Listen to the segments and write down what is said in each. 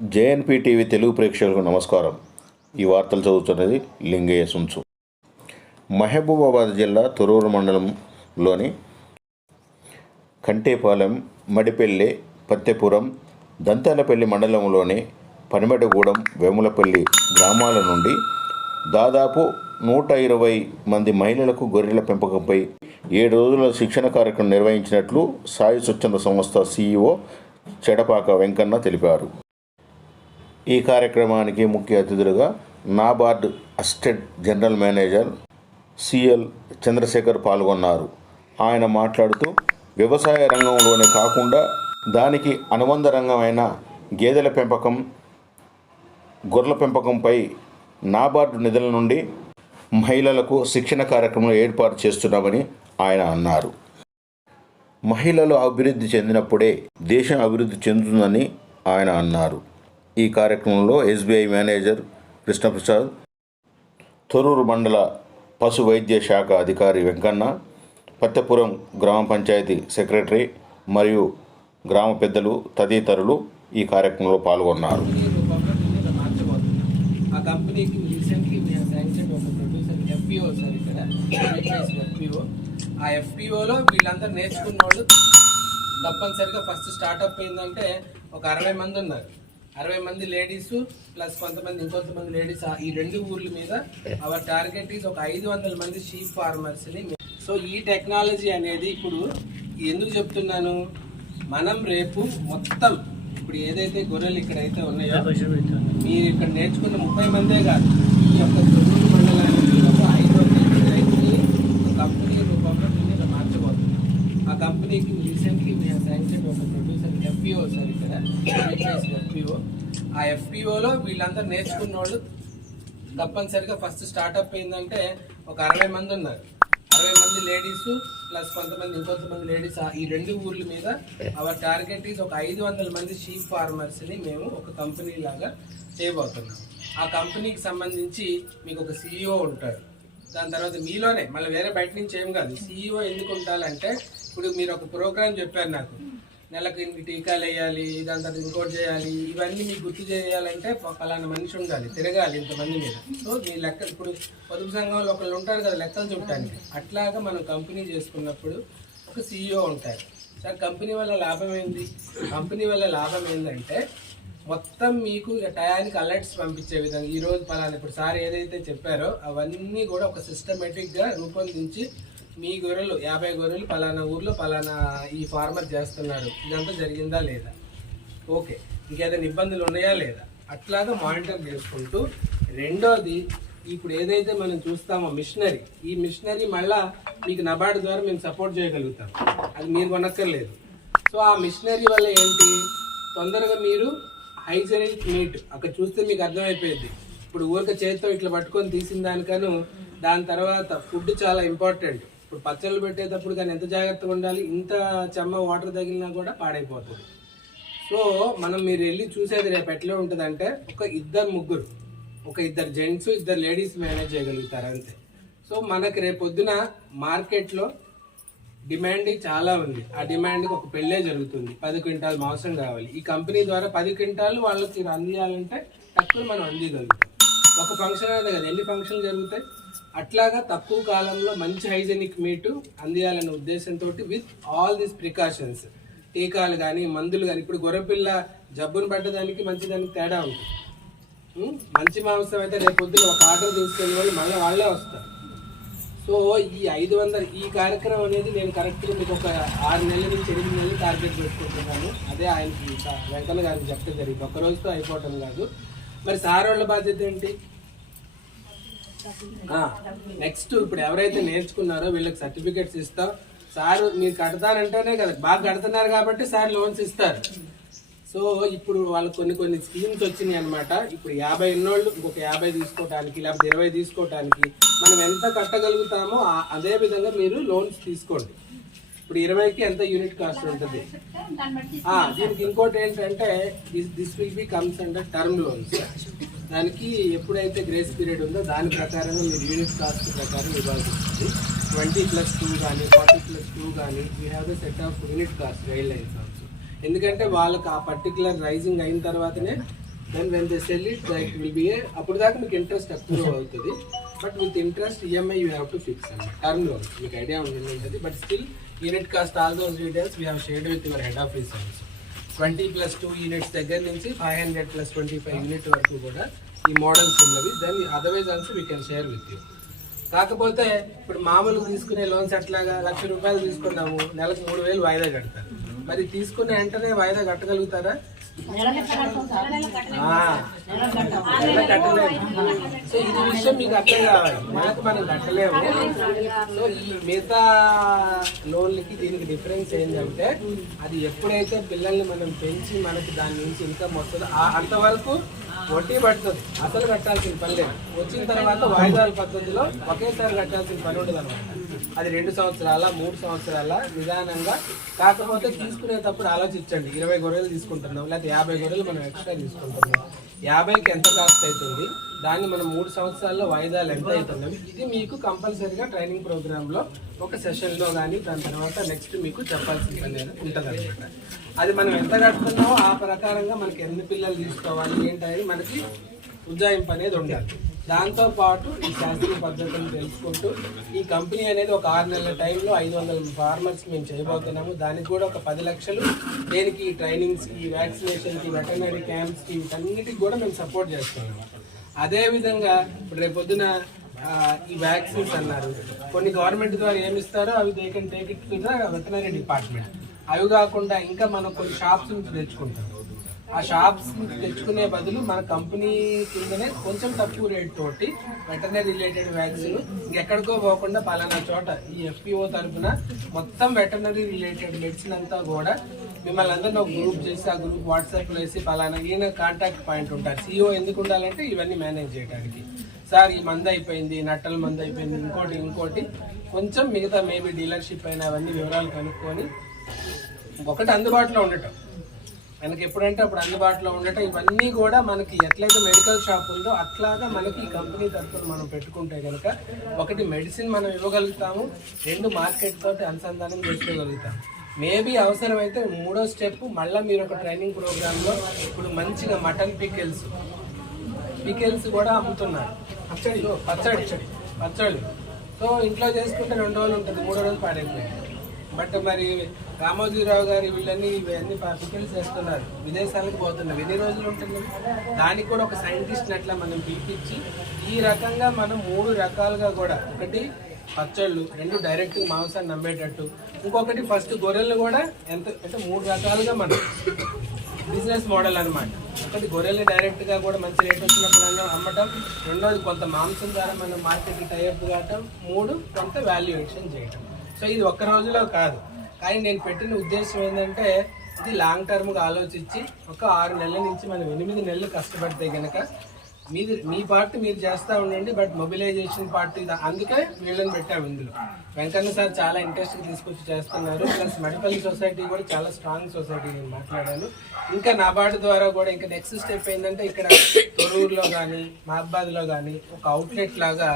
జేఎన్పీ TV Telugu ప్రేక్షకులకు నమస్కారం. ఈ వార్తలు చదువుతున్నది లింగయ్య సుంచు. మహబూబాబాద్ జిల్లా తొరూరు మండలంలోని కంటేపాలెం మడిపెల్లి పత్తెపురం దంతాలపల్లి మండలంలోని పనిమెడగూడెం వేములపల్లి గ్రామాల నుండి దాదాపు నూట ఇరవై మంది మహిళలకు గొర్రెల పెంపకంపై ఏడు రోజుల శిక్షణ కార్యక్రమం నిర్వహించినట్లు సాయి స్వచ్ఛంద సంస్థ సీఈఓ చెడపాక వెంకన్న తెలిపారు. ఈ కార్యక్రమానికి ముఖ్య అతిథులుగా NABARD assistant general manager CL Chandrasekhar పాల్గొన్నారు. ఆయన మాట్లాడుతూ వ్యవసాయ రంగంలోనే కాకుండా దానికి అనుబంధ రంగమైన గేదెల పెంపకం గొర్రెల పెంపకంపై నాబార్డు నిధుల నుండి మహిళలకు శిక్షణ కార్యక్రమం ఏర్పాటు చేస్తున్నామని ఆయన అన్నారు. మహిళలు అభివృద్ధి చెందినప్పుడే దేశం అభివృద్ధి చెందుతుందని ఆయన అన్నారు. ఈ కార్యక్రమంలో ఎస్బీఐ మేనేజర్ కృష్ణప్రసాద్ తొరూరు మండల పశు వైద్య శాఖ అధికారి వెంకన్న పత్తెపురం గ్రామ పంచాయతీ సెక్రటరీ మరియు గ్రామ పెద్దలు తదితరులు ఈ కార్యక్రమంలో పాల్గొన్నారు. ఆ కంపెనీకి రీసెంట్లీ మేము శాంక్షన్ ఒక ప్రొడ్యూసర్ ఎఫ్పిఓ సార్ ఇక్కడ ఎఫ్పిఓ ఆ ఎఫ్పిఓలో వీళ్ళందరూ నేర్చుకున్న వాళ్ళు తప్పనిసరిగా ఫస్ట్ స్టార్ట్అప్ ఏంటంటే ఒక అరవై మంది ఉన్నారు. అరవై మంది లేడీస్ ప్లస్ కొంతమంది ఇంకొంతమంది లేడీస్ ఈ రెండు ఊర్ల మీద అవర్ టార్గెట్ ఈజ్ ఒక ఐదు వందల మంది షీప్ ఫార్మర్స్ని సో ఈ టెక్నాలజీ అనేది ఇప్పుడు ఎందుకు చెప్తున్నాను? మనం రేపు మొత్తం ఇప్పుడు ఏదైతే గొర్రెలు ఇక్కడైతే ఉన్నాయో మీరు ఇక్కడ నేర్చుకున్న ముప్పై మందే కాదు. ఈ యొక్క తొమ్మిది మండలానికి ఒక ఐదు వందల ఒక కంపెనీ రూపంలో దీన్ని మార్చబోతుంది ఆ కంపెనీకి రీసెంట్లీ మేము శాంక్షన్ ఒక ప్రొడ్యూసర్ ఎఫ్పిఓ సార్ ఇక్కడ ఎఫ్పిఓ ఆ ఎఫ్పిఓలో వీళ్ళందరూ నేర్చుకున్న వాళ్ళు తప్పనిసరిగా ఫస్ట్ స్టార్ట్అప్ ఏంటంటే ఒక అరవై మంది ఉన్నారు. అరవై మంది లేడీస్ ప్లస్ కొంతమంది ఇంకొంతమంది లేడీస్. ఈ రెండు ఊర్ల మీద అవర్ టార్గెట్ ఈజ్ ఒక ఐదు వందల మంది షీప్ ఫార్మర్స్ని మేము ఒక కంపెనీ లాగా చేయబోతున్నాం. ఆ కంపెనీకి సంబంధించి మీకు ఒక సీఈఓ ఉంటాడు. దాని తర్వాత మీలోనే మళ్ళీ వేరే బయట నుంచి ఏం కాదు. సీఈఓ ఎందుకు ఉండాలంటే ఇప్పుడు మీరు ఒక ప్రోగ్రామ్ చెప్పారు నాకు. నెలకు ఇన్ని టీకాలు వేయాలి దాని తర్వాత ఇంకోటి చేయాలి ఇవన్నీ మీకు గుర్తు చేయాలంటే పలానా మనిషి ఉండాలి తిరగాలి ఇంతమంది మీద. సో మీ లెక్క ఇప్పుడు పొదుపు సంఘంలో ఒకళ్ళు ఉంటారు కదా లెక్కలు చూడటానికి. అట్లాగా మనం కంపెనీ చేసుకున్నప్పుడు ఒక సీఈఓ ఉంటారు. సార్ కంపెనీ వల్ల లాభం ఏంది? కంపెనీ వల్ల లాభం ఏంటంటే మొత్తం మీకు టయానికి అలర్ట్స్ పంపించే విధంగా ఈరోజు రోజు పలానా ఇప్పుడు సార్ ఏదైతే చెప్పారో అవన్నీ కూడా ఒక సిస్టమేటిక్గా రూపొందించి మీ గొర్రెలు యాభై గొర్రెలు పలానా ఊర్లో పలానా ఈ ఫార్మర్ చేస్తున్నారు ఇదంతా జరిగిందా లేదా? ఓకే. ఇంకేదైనా ఇబ్బందులు ఉన్నాయా లేదా? అట్లాగా మానిటర్ చేసుకుంటూ రెండోది ఇప్పుడు ఏదైతే మనం చూస్తామో మిషనరీ ఈ మిషనరీ మళ్ళా మీకు నబార్డు ద్వారా మేము సపోర్ట్ చేయగలుగుతాం. అది మీరు కొనక్కర్లేదు. సో ఆ మిషనరీ వల్ల ఏంటి? తొందరగా మీరు హైజెనిక్ మీట్ అక్కడ చూస్తే మీకు అర్థమైపోయింది. ఇప్పుడు ఊరిక చేతితో ఇట్లా పట్టుకొని తీసిన దానికను దాని తర్వాత ఫుడ్ చాలా ఇంపార్టెంట్ ఇప్పుడు పచ్చళ్ళు పెట్టేటప్పుడు కానీ ఎంత జాగ్రత్తగా ఉండాలి? ఇంత చెమ్మ వాటర్ తగిలినా కూడా పాడైపోతుంది. సో మనం మీరు వెళ్ళి చూసేది రేపు ఎట్లా ఉంటుందంటే ఒక ఇద్దరు ముగ్గురు ఒక ఇద్దరు జెంట్స్ ఇద్దరు లేడీస్ మేనేజ్ చేయగలుగుతారు అంతే. సో మనకి రేపొద్దున మార్కెట్లో డిమాండ్ చాలా ఉంది. ఆ డిమాండ్కి ఒక పెళ్ళే జరుగుతుంది. పది క్వింటాల్ మాంసం కావాలి. ఈ కంపెనీ ద్వారా పది క్వింటాలు వాళ్ళకి అందియాలంటే తక్కువ మనం అందియగలుగుతాం. ఒక ఫంక్షన్ అనేది కదా. ఎన్ని ఫంక్షన్లు జరుగుతాయి? అట్లాగా తక్కువ కాలంలో మంచి హైజెనిక్ మీటు అందియాలనే ఉద్దేశంతో విత్ ఆల్ దీస్ ప్రికాషన్స్. టీకాలు కానీ మందులు కానీ ఇప్పుడు గొర్రెపిల్ల జబ్బును పడ్డదానికి మంచి దానికి తేడా ఉంటుంది. మంచి మాంసం అయితే రేపు పొద్దున ఒక ఆర్డర్ తీసుకెళ్ళి వాళ్ళు మళ్ళీ వాళ్ళే వస్తారు. సో ఈ ఐదు వందల ఈ కార్యక్రమం అనేది నేను కరెక్ట్గా మీకు ఒక ఆరు నెలల నుంచి ఎనిమిది నెలలు టార్గెట్ పెట్టుకుంటున్నాను. అదే ఆయనకి వెంకన్న గారికి చెప్పడం జరిగింది. ఒక్కరోజుతో అయిపోవటం కాదు. మరి సార్ వాళ్ళ బాధ్యత ఏంటి? నెక్స్ట్ ఇప్పుడు ఎవరైతే నేర్చుకున్నారో వీళ్ళకి సర్టిఫికెట్స్ ఇస్తాం. సార్ మీరు కడతారంటేనే కదా బాగా కడుతున్నారు కాబట్టి సార్ లోన్స్ ఇస్తారు. సో ఇప్పుడు వాళ్ళకి కొన్ని కొన్ని స్కీమ్స్ వచ్చినాయి అనమాట ఇప్పుడు యాభై ఉన్నోళ్ళు ఇంకొక యాభై తీసుకోవటానికి లేకపోతే ఇరవై తీసుకోవటానికి మనం ఎంత కట్టగలుగుతామో అదే విధంగా మీరు లోన్స్ తీసుకోండి. ఇప్పుడు ఇరవైకి ఎంత యూనిట్ కాస్ట్ ఉంటుంది? దీనికి ఇంకోటి ఏంటంటే this will be comes under term loans దానికి ఎప్పుడైతే గ్రేస్ పీరియడ్ ఉందో దాని ప్రకారం మీరు యూనిట్ కాస్ట్ ప్రకారం ఇవ్వాల్సి వస్తుంది ట్వంటీ ప్లస్ టూ కానీ ఫార్టీ ప్లస్ టూ కానీ we have the set of unit cost guide lines also ఎందుకంటే వాళ్ళకి ఆ పర్టికులర్ రైజింగ్ అయిన తర్వాతనే then when they sell it like will be a అప్పుడు దాకా మీకు ఇంట్రెస్ట్ అప్రూవ్ అవుతుంది. But with interest EMI you have to fix అండి టర్మ్ లోన్ మీకు ఐడియా ఉంటుంది. But still unit cost all those details we have shared with your head office also twenty plus two units దగ్గర నుంచి five hundred plus twenty five unit వరకు కూడా ఈ models ఉన్నవి. Then otherwise also we can share with you కాకపోతే ఇప్పుడు మామూలుగా తీసుకునే లోన్స్ ఎట్లాగా? లక్ష రూపాయలు తీసుకున్నాము. నెలకు మూడు వేలు వాయిదా కడతారు. మరి తీసుకున్న వెంటనే వాయిదా కట్టగలుగుతారా? కట్టలేము. సో ఇది విషయం మీకు అర్థం కావాలి. నెలకు మనం కట్టలేము. సో ఈ మిగతా లోన్లకి దీనికి డిఫరెన్స్ ఏంటంటే అది ఎప్పుడైతే పిల్లల్ని మనం పెంచి మనకి దాని నుంచి ఇన్కమ్ వస్తుందో ఆ- అంతవరకు వడ్డీ పడుతుంది. అసలు కట్టాల్సిన పని లేదు. వచ్చిన తర్వాత వాయిదాల పద్ధతిలో ఒకేసారి కట్టాల్సిన పని ఉండదు అనమాట అది రెండు సంవత్సరాల మూడు సంవత్సరాల నిదానంగా. కాకపోతే తీసుకునేటప్పుడు ఆలోచించండి. ఇరవై గొర్రెలు తీసుకుంటున్నాం లేకపోతే యాభై గొర్రెలు మనం ఎక్స్ట్రా తీసుకుంటున్నాం. యాభైకి ఎంత కాస్ట్ అవుతుంది? దాన్ని మనం మూడు సంవత్సరాల్లో వాయిదాలు ఎంత అవుతున్నవి ఇది మీకు కంపల్సరీగా ట్రైనింగ్ ప్రోగ్రాంలో ఒక సెషన్లో కానీ దాని తర్వాత నెక్స్ట్ మీకు చెప్పాల్సిన అనేది ఉంటుంది అనమాట అది మనం ఎంత కడుతున్నామో ఆ ప్రకారంగా మనకి ఎన్ని పిల్లలు తీసుకోవాలి ఏంటనేది మనకి ఉజ్జాయింపు అనేది ఉండాలి. దాంతో పాటు ఈ శాస్త్రీయ పద్ధతులను తెలుసుకుంటూ ఈ కంపెనీ అనేది ఒక ఆరు నెలల టైంలో ఐదు వందల ఫార్మర్స్ మేము చేయబోతున్నాము. దానికి కూడా ఒక పది లక్షలు దేనికి ట్రైనింగ్స్కి వ్యాక్సినేషన్కి వెటర్నరీ క్యాంప్స్కి వీటన్నిటికి కూడా మేము సపోర్ట్ చేస్తున్నాము. అదే విధంగా ఇప్పుడు రేపు పొద్దున ఈ వ్యాక్సిన్స్ అన్నారు. కొన్ని గవర్నమెంట్ ద్వారా ఏమి ఇస్తారో అవి they can take it to the veterinary department అవి కాకుండా ఇంకా మనం కొన్ని షాప్స్ నుంచి తెచ్చుకుంటాం. ఆ షాప్స్ నుంచి తెచ్చుకునే బదులు మన కంపెనీ కిందనే కొంచెం తక్కువ రేట్ తోటి వెటనరీ రిలేటెడ్ వ్యాక్సిన్ ఎక్కడికో పోకుండా పలానా చోట ఈ ఎఫ్పిఓ తరఫున మొత్తం వెటనరీ రిలేటెడ్ మెడిసిన్ అంతా కూడా మిమ్మల్ని అందరినీ ఒక గ్రూప్ చేసి ఆ గ్రూప్ వాట్సాప్లో వేసి పలానా ఈయన కాంటాక్ట్ పాయింట్ ఉంటారు. సీఈఓ ఎందుకు ఉండాలంటే ఇవన్నీ మేనేజ్ చేయడానికి. సార్ ఈ మంద అయిపోయింది నట్టల మంద అయిపోయింది ఇంకోటి ఇంకోటి. కొంచెం మిగతా మేబీ డీలర్షిప్ అయినా అవన్నీ వివరాలు కనుక్కొని ఒకటి అందుబాటులో ఉండటం. మనకి ఎప్పుడంటే అప్పుడు అందుబాటులో ఉండటం. ఇవన్నీ కూడా మనకి ఎట్లయితే మెడికల్ షాప్ ఉందో అట్లాగా మనకి ఈ కంపెనీ తరఫున మనం పెట్టుకుంటే కనుక ఒకటి మెడిసిన్ మనం ఇవ్వగలుగుతాము రెండు మార్కెట్ తోటి అనుసంధానం చేసుకోగలుగుతాము. మేబీ అవసరమైతే మూడో స్టెప్ మళ్ళీ మీరు ఒక ట్రైనింగ్ ప్రోగ్రాంలో ఇప్పుడు మంచిగా మటన్ పికెల్స్ పికెల్స్ కూడా అమ్ముతున్నారు. పచ్చడి. పచ్చడి. పచ్చడి. సో ఇంట్లో చేసుకుంటే రెండు రోజులు ఉంటుంది మూడో రోజు పాడైపోయింది. బట్ మరి రామోజీరావు గారి వీళ్ళన్నీ ఇవన్నీ పికెల్స్ చేస్తున్నారు విదేశాలకు పోతున్నారు. ఎన్ని రోజులు ఉంటుంది? దానికి కూడా ఒక సైంటిస్ట్ అట్లా మనం పిలిపించి ఈ రకంగా మనం మూడు రకాలుగా కూడా ఒకటి పచ్చళ్ళు రెండు డైరెక్ట్ మాంసాన్ని నమ్మేటట్టు. ఇంకొకటి ఫస్ట్ గొర్రెలు కూడా ఎంత అంటే మూడు రకాలుగా మనం బిజినెస్ మోడల్ అనమాట ఒకటి గొర్రెల్ని డైరెక్ట్గా కూడా మంచి రేట్ వచ్చినప్పుడు అమ్మటం రెండోది కొంత మాంసం ద్వారా మనం మార్కెట్ టైప్ కావటం మూడు కొంత వాల్యుయేషన్ చేయటం. సో ఇది ఒక్క రోజులో కాదు. కానీ నేను పెట్టిన ఉద్దేశం ఏంటంటే ఇది లాంగ్ టర్మ్గా ఆలోచించి ఒక ఆరు నెలల నుంచి మనం ఎనిమిది నెలలు కష్టపడితే కనుక మీది మీ పార్ట్ మీరు చేస్తూ ఉండండి బట్ మొబిలైజేషన్ పార్ట్ అందుకే వీళ్ళని పెట్టాము ఇందులో. వెంకన్న సార్ చాలా ఇంట్రెస్ట్ తీసుకొచ్చి చేస్తున్నారు ప్లస్ మడిపల్లి సొసైటీ కూడా చాలా స్ట్రాంగ్ సొసైటీ నేను మాట్లాడాను. ఇంకా నాబార్డు ద్వారా కూడా ఇంకా నెక్స్ట్ స్టెప్ ఏంటంటే ఇక్కడ తొరూరులో కానీ మహబాద్లో కానీ ఒక అవుట్లెట్ లాగా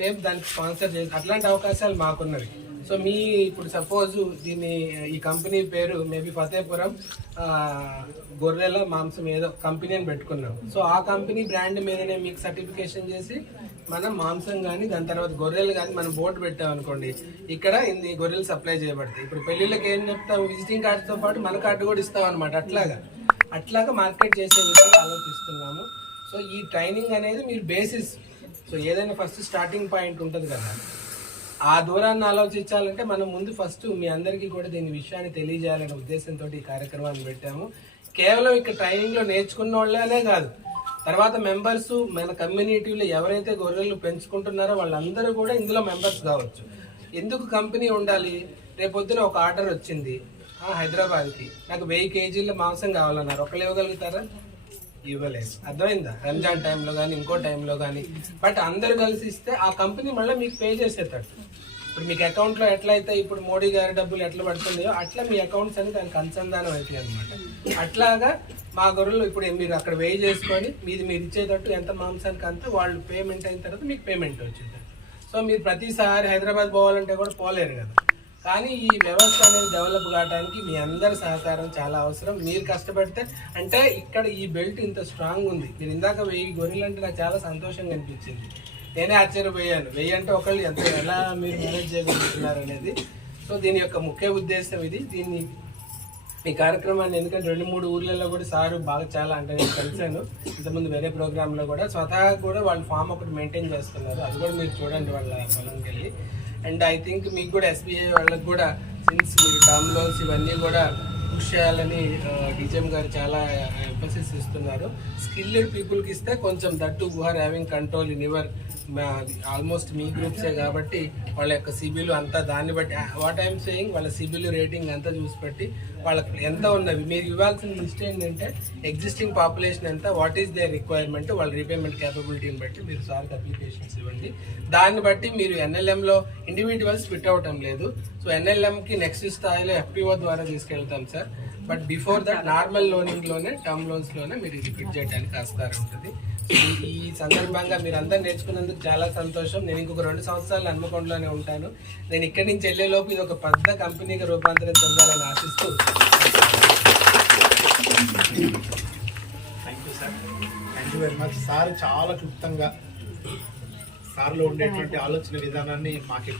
మేము దానికి స్పాన్సర్ చేసి అట్లాంటి అవకాశాలు మాకున్నవి. సో మీ ఇప్పుడు సపోజ్ దీన్ని ఈ కంపెనీ పేరు మేబీ ఫతేపురం గొర్రెల మాంసం ఏదో కంపెనీ అని పెట్టుకున్నాం. సో ఆ కంపెనీ బ్రాండ్ మీదనే మీకు సర్టిఫికేషన్ చేసి మనం మాంసం కానీ దాని తర్వాత గొర్రెలు కానీ మనం బోర్డు పెట్టాం అనుకోండి ఇక్కడ ఇన్ని గొర్రెలు సప్లై చేయబడతాయి. ఇప్పుడు పెళ్ళిళ్ళకి ఏం చెప్తాం? విజిటింగ్ కార్డుతో పాటు మన కార్డు కూడా ఇస్తాం అనమాట అట్లాగా. అట్లాగా మార్కెట్ చేసే విధంగా ఆలోచిస్తున్నాము. సో ఈ ట్రైనింగ్ అనేది మీరు బేసిస్ సో ఏదైనా ఫస్ట్ స్టార్టింగ్ పాయింట్ ఉంటుంది కదా. ఆ దూరాన్ని ఆలోచించాలంటే మనం ముందు ఫస్ట్ మీ అందరికీ కూడా దీని విషయాన్ని తెలియజేయాలనే ఉద్దేశంతో ఈ కార్యక్రమాన్ని పెట్టాము. కేవలం ఇక్కడ ట్రైనింగ్లో నేర్చుకున్న వాళ్ళనే కాదు తర్వాత మెంబర్స్ మన కమ్యూనిటీలో ఎవరైతే గొర్రెలు పెంచుకుంటున్నారో వాళ్ళందరూ కూడా ఇందులో మెంబర్స్ కావచ్చు. ఎందుకు కంపెనీ ఉండాలి? రేపొద్దున ఒక ఆర్డర్ వచ్చింది హైదరాబాద్కి. నాకు వెయ్యి కేజీల మాంసం కావాలన్నారు. ఒకళ్ళు ఇవ్వగలుగుతారా ఇవ్వలేదు. అర్థమైందా? రంజాన్ టైంలో కానీ ఇంకో టైంలో కానీ బట్ అందరు కలిసి ఇస్తే ఆ కంపెనీ మళ్ళీ మీకు పే చేసేటట్టు ఇప్పుడు మీకు అకౌంట్లో ఎట్లా అయితే ఇప్పుడు మోడీ గారి డబ్బులు ఎట్లా పడుతున్నాయో అట్లా మీ అకౌంట్స్ అని దానికి అనుసంధానం అవుతాయి అనమాట అట్లాగా మా గొర్రెలు ఇప్పుడు మీరు అక్కడ వే చేసుకొని మీది మీరు ఇచ్చేటట్టు ఎంత మాంసానికి అంత వాళ్ళు పేమెంట్ అయిన తర్వాత మీకు పేమెంట్ వచ్చేటట్టు సో మీరు ప్రతిసారి హైదరాబాద్ పోవాలంటే కూడా పోలేరు కదా. కానీ ఈ వ్యవస్థ అనేది డెవలప్ కావడానికి మీ అందరి సహకారం చాలా అవసరం. మీరు కష్టపడితే అంటే ఇక్కడ ఈ బెల్ట్ ఇంత స్ట్రాంగ్ ఉంది. మీరు ఇందాక వెయ్యి గొర్రెలు అంటే నాకు చాలా సంతోషంగా అనిపించింది. నేనే ఆశ్చర్యపోయాను. వెయ్యి అంటే ఒకళ్ళు ఎంత ఎలా మీరు మేనేజ్ చేయగలుగుతున్నారు అనేది. సో దీని యొక్క ముఖ్య ఉద్దేశం ఇది. దీన్ని ఈ కార్యక్రమాన్ని ఎందుకంటే రెండు మూడు ఊర్లలో కూడా సారు బాగా చాలా అంటే నేను కలిశాను. ఇంతకుముందు వేరే ప్రోగ్రాంలో కూడా. స్వతహాగా కూడా వాళ్ళు ఫామ్ ఒకటి మెయింటైన్ చేస్తున్నారు. అది కూడా మీరు చూడండి వాళ్ళ పొలంకి వెళ్ళి అండ్ ఐ థింక్ మీకు కూడా ఎస్బీఐ వాళ్ళకి కూడా సిన్స్ మీరు టర్మ్ లోన్స్ ఇవన్నీ కూడా పుష్ చేయాలని డిజిఎం గారు చాలా ఎంఫసిస్ ఇస్తున్నారు. స్కిల్డ్ పీపుల్కి ఇస్తే కొంచెం that are having control in your almost మీ గ్రూప్సే కాబట్టి వాళ్ళ యొక్క సిబిలు అంతా దాన్ని బట్టి వాట్ ఐఎమ్ సేయింగ్ వాళ్ళ సిబిలు రేటింగ్ అంతా చూసి పెట్టి వాళ్ళకి ఎంత ఉన్నవి మీరు ఇవ్వాల్సిన లిస్ట్ ఏంటంటే ఎగ్జిస్టింగ్ పాపులేషన్ ఎంత వాట్ ఈస్ దే రిక్వైర్మెంట్ వాళ్ళ రీపేమెంట్ క్యాపబిలిటీని బట్టి మీరు సార్కి అప్లికేషన్స్ ఇవ్వండి. దాన్ని బట్టి మీరు ఎన్ఎల్ఎంలో ఇండివిజువల్స్ ఫిట్ అవటం లేదు. సో ఎన్ఎల్ఎంకి నెక్స్ట్ స్థాయిలో ఎఫ్పిఓ ద్వారా తీసుకెళ్తాం sir. But before that normal లోనింగ్లోనే term లోన్స్లోనే మీరు ఇది ఫిట్ చేయడానికి ఆస్కారం ఉంటుంది. ఈ- సందర్భంగా మీరందరూ నేర్చుకున్నందుకు చాలా సంతోషం. నేను ఇంకొక రెండు సంవత్సరాలు హన్మకొండలోనే ఉంటాను. నేను ఇక్కడి నుంచి వెళ్ళేలోపు ఇది ఒక పెద్ద కంపెనీకి రూపాంతరం చెందాలని ఆశిస్తూ thank you sir thank you very much sir చాలా క్లుప్తంగా సార్లో ఉండేటువంటి ఆలోచన విధానాన్ని మాకు